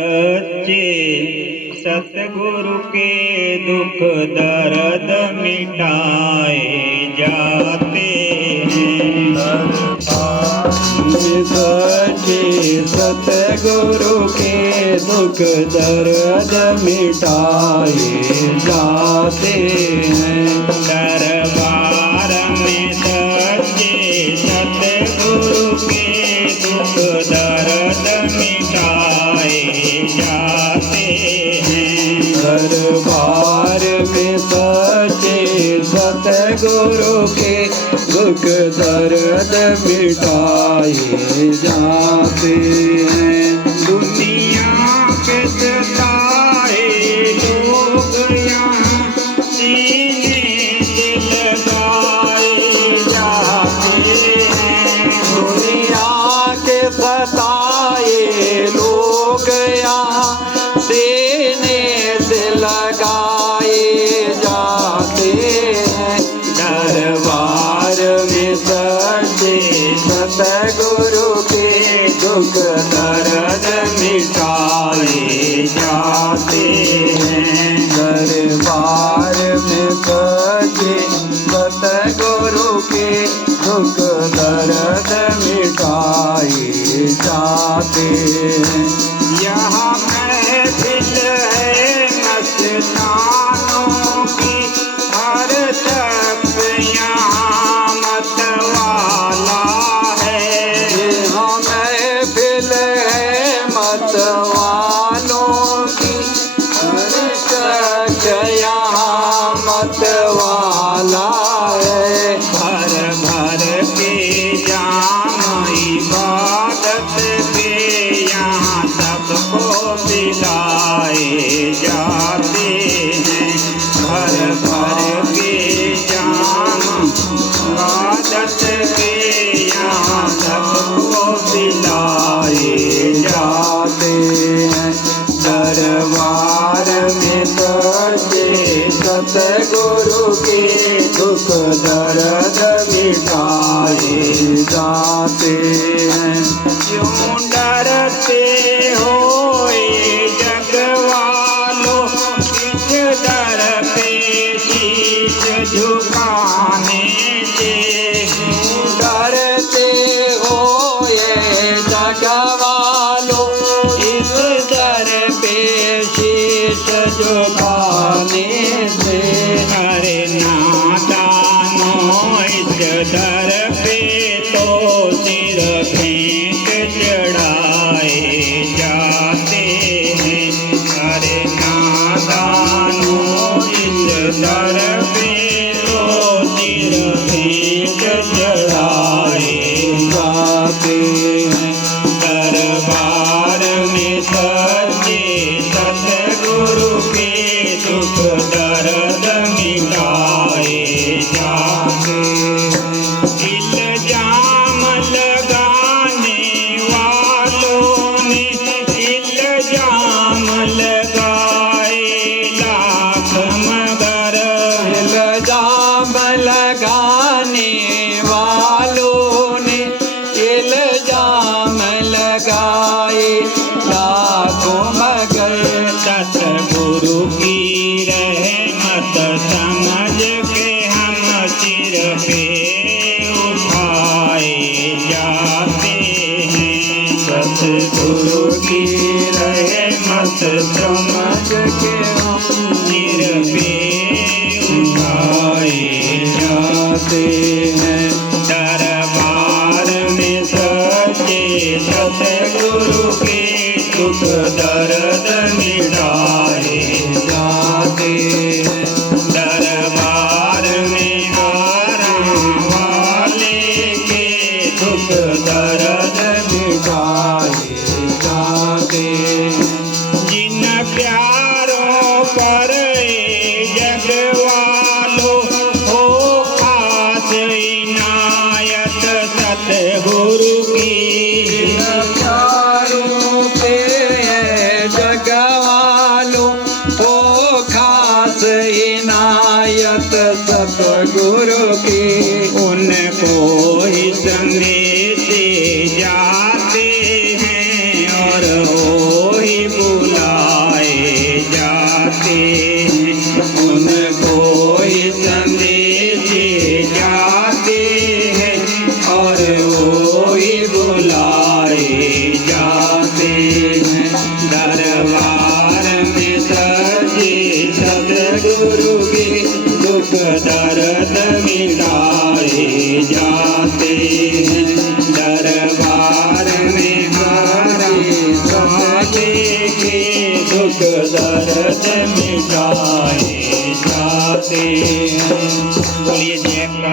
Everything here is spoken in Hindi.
सच्चे सतगुरु के दुख दर्द मिटाए जाते हैं। सच्चे सतगुरु के दुख दर्द मिटाए जाते हैं। दरबार में सच्चे सतगुरु के दुख दर्द मिटाए जाते हैं। दरबार में सच्चे सतगुरु के दुख दर्द मिटाए जाते हैं। दुनिया के सताए लोग यहाँ सीने से लगाए जाते हैं। दुनिया के सताए लोग यहाँ सीने से लगाए जाते हैं। दरबार में सच्चे सतगुरु के दुख दर्द मिटाए जाते हैं। दरबार में सच्चे सतगुरु के दुख दर्द मिटाए जाते हैं। यहाँ महफिल है मस्तानों की, हर तरफ यहाँ मतवाला है। यहाँ महफिल है मतवालों की, हर शख्स यहाँ मतवाला है। भर भर के जाम इबादत के यहाँ सबको पिलाए जाते हैं। भर भर के जाम इबादत के यहाँ सबको पिलाए जाते हैं। दरबार में सच्चे सतगुरु के दुख दर्द मिटाए जाते हैं। क्यों डरते हो ये जग वालों, इस दर पे शीश झुकाने से। डरते हो ये जग वालों, इस दर पे शीश झुकाने से। अरे नादानों इस दर पे तो सिर फेंक चढ़ाए जाते हैं। अरे नादानों इस दर पे तो सिर फेंक चढ़ाए जाते हैं। दरबार में सच्चे सतगुरु के दुख दर्द मिटाए जाते हैं। इल्जाम लगाने वालों ने इल्जाम लगाए लाख, मगर इल्जाम लगाने वालों ने इल्जाम लगाए लाखों, मगर सतगुरु की रहमत समझ के हम सिर पे उठाए जाते हैं। सतगुरु की रहमत समझ के हम सिर पे उठाए जाते हैं। दरबार में सच्चे सतगुरु के दुख दर्द मिटाए जाते हैं। दरबार में हारने वाले के दुख दर्द मिटाए जाते हैं। जिन प्यारों पर ये जग वालों हो खास इनायत सतगुरु की। प्यारों पे जग सतगुरु की दुख दर्द मिटाए, जा